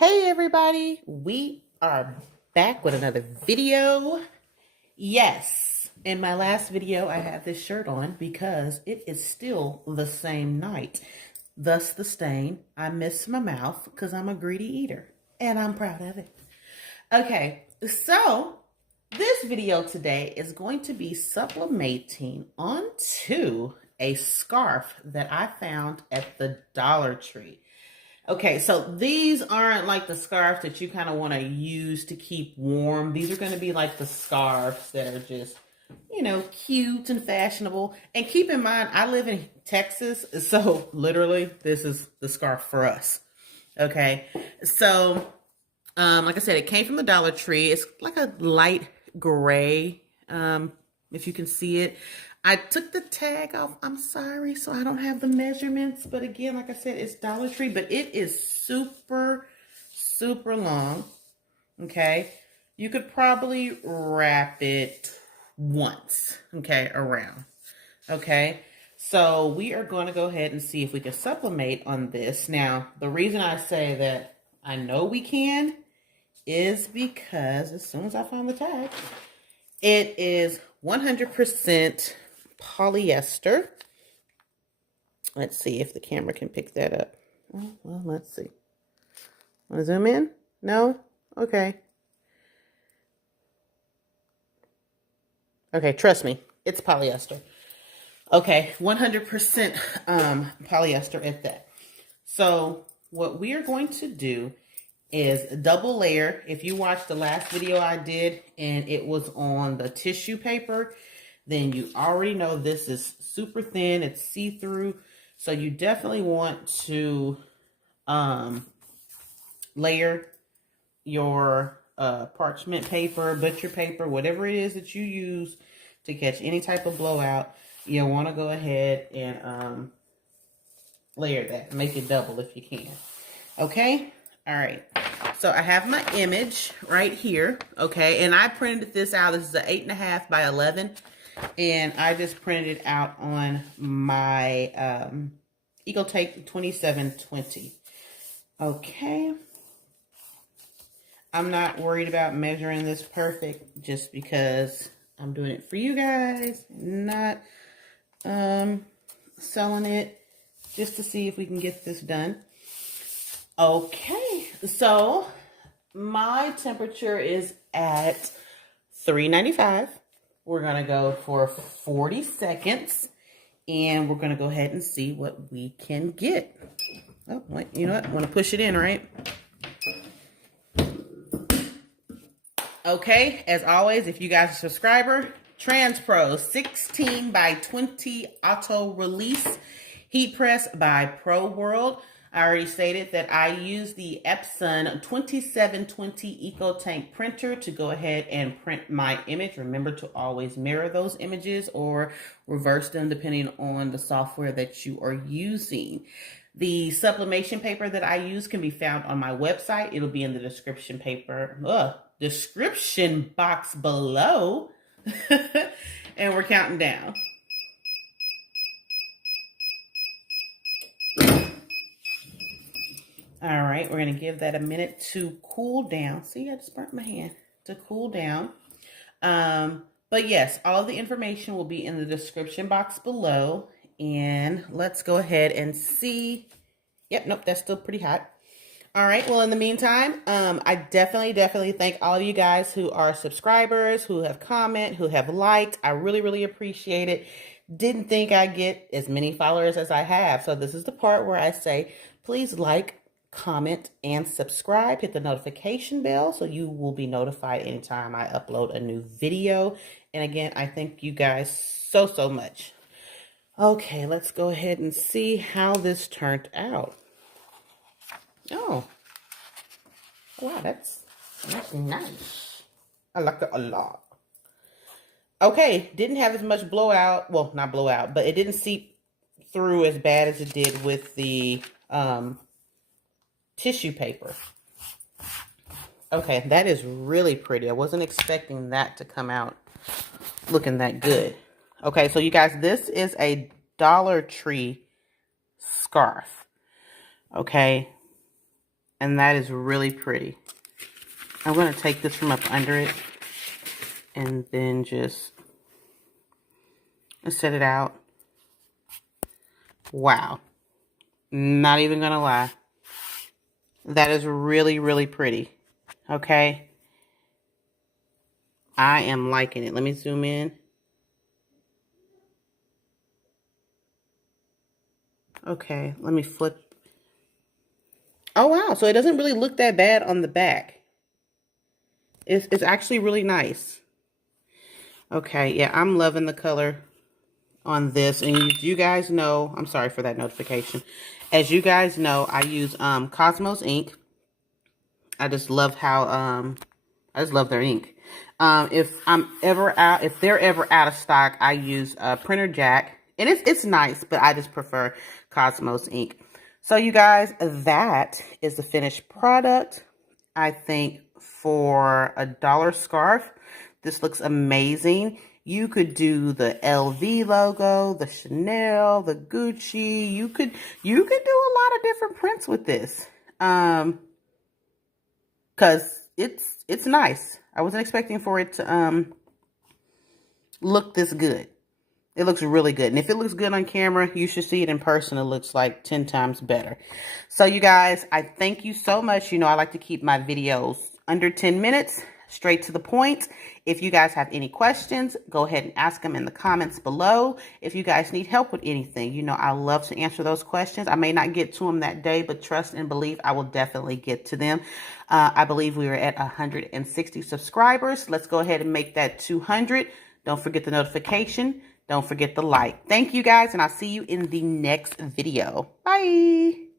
Hey everybody, we are back with another video. Yes, in my last video I had this shirt on because it is still the same night. Thus the stain. I miss my mouth because I'm a greedy eater and I'm proud of it. Okay, so this video today is going to be sublimating onto a scarf that I found at the Dollar Tree. Okay, so these aren't like the scarves that you kind of want to use to keep warm. These are going to be like the scarves that are just, cute and fashionable. And keep in mind, I live in Texas, so literally this is the scarf for us. Okay, so like I said, it came from the Dollar Tree. It's like a light gray, if you can see it. I took the tag off. I'm sorry, so I don't have the measurements. But again, like I said, it's Dollar Tree, but it is super, super long. Okay. You could probably wrap it once, okay, around. Okay. So we are going to go ahead and see if we can sublimate on this. Now, the reason I say that I know we can is because as soon as I found the tag, it is 100% polyester. Let's see if the camera can pick that up. Well, let's see. Want to zoom in? No? Okay. Okay, trust me, it's polyester. Okay, 100% polyester at that. So what we are going to do is double layer. If you watched the last video I did and it was on the tissue paper, then you already know this is super thin. It's see-through. So you definitely want to layer your parchment paper, butcher paper, whatever it is that you use to catch any type of blowout. You'll want to go ahead and layer that. Make it double if you can. Okay? All right. So I have my image right here. Okay? And I printed this out. This is an 8.5 by 11. And I just printed it out on my Ecotape 2720. Okay. I'm not worried about measuring this perfect just because I'm doing it for you guys. Not selling it just to see if we can get this done. Okay. So my temperature is at 395. We're going to go for 40 seconds, and we're going to go ahead and see what we can get. Oh, wait, you know what? I want to push it in, right? Okay, as always, if you guys are a subscriber, TransPro 16 by 20 auto release heat press by Pro World. I already stated that I use the Epson 2720 EcoTank printer to go ahead and print my image. Remember to always mirror those images or reverse them depending on the software that you are using. The sublimation paper that I use can be found on my website. It'll be in the description box below. And we're counting down. All right, we're going to give that a minute to cool down. See, I just burnt my hand. To cool down. But yes, all the information will be in the description box below. And let's go ahead and see. Yep, nope, that's still pretty hot. All right, well, in the meantime, I definitely thank all of you guys who are subscribers, who have commented, who have liked. I really appreciate it. Didn't think I'd get as many followers as I have. So this is the part where I say, please like, comment, and subscribe. Hit the notification bell so you will be notified anytime I upload a new video. And again, I thank you guys so much. Okay, let's go ahead and see how this turned out. Oh, wow, that's nice. I like it a lot. Okay, didn't have as much blowout. Well, not blowout, but it didn't seep through as bad as it did with the tissue paper. Okay, that is really pretty. I wasn't expecting that to come out looking that good. Okay, so you guys, this is a Dollar Tree scarf. Okay. And that is really pretty. I'm going to take this from up under it and then just set it out. Wow. Not even going to lie. That is really, really pretty. Okay. I am liking it. Let me zoom in. Okay, let me flip. Oh, wow. So it doesn't really look that bad on the back. It's actually really nice. Okay, yeah, I'm loving the color on this. And you guys know, I'm sorry for that notification. As you guys know, I use Cosmos ink. I just love how, I just love their ink. If they're ever out of stock, I use Printer Jack. And it's nice, but I just prefer Cosmos ink. So you guys, that is the finished product. I think for $1 scarf, this looks amazing. You could do the LV logo, the Chanel, the Gucci. You could do a lot of different prints with this. Cause it's nice. I wasn't expecting for it to look this good. It looks really good. And if it looks good on camera, you should see it in person. It looks like 10 times better. So you guys, I thank you so much. You know, I like to keep my videos under 10 minutes, straight to the point. If you guys have any questions, go ahead and ask them in the comments below. If you guys need help with anything, you know, I love to answer those questions. I may not get to them that day, but trust and believe I will definitely get to them. I believe we are at 160 subscribers. Let's go ahead and make that 200. Don't forget the notification. Don't forget the like. Thank you guys, and I'll see you in the next video. Bye.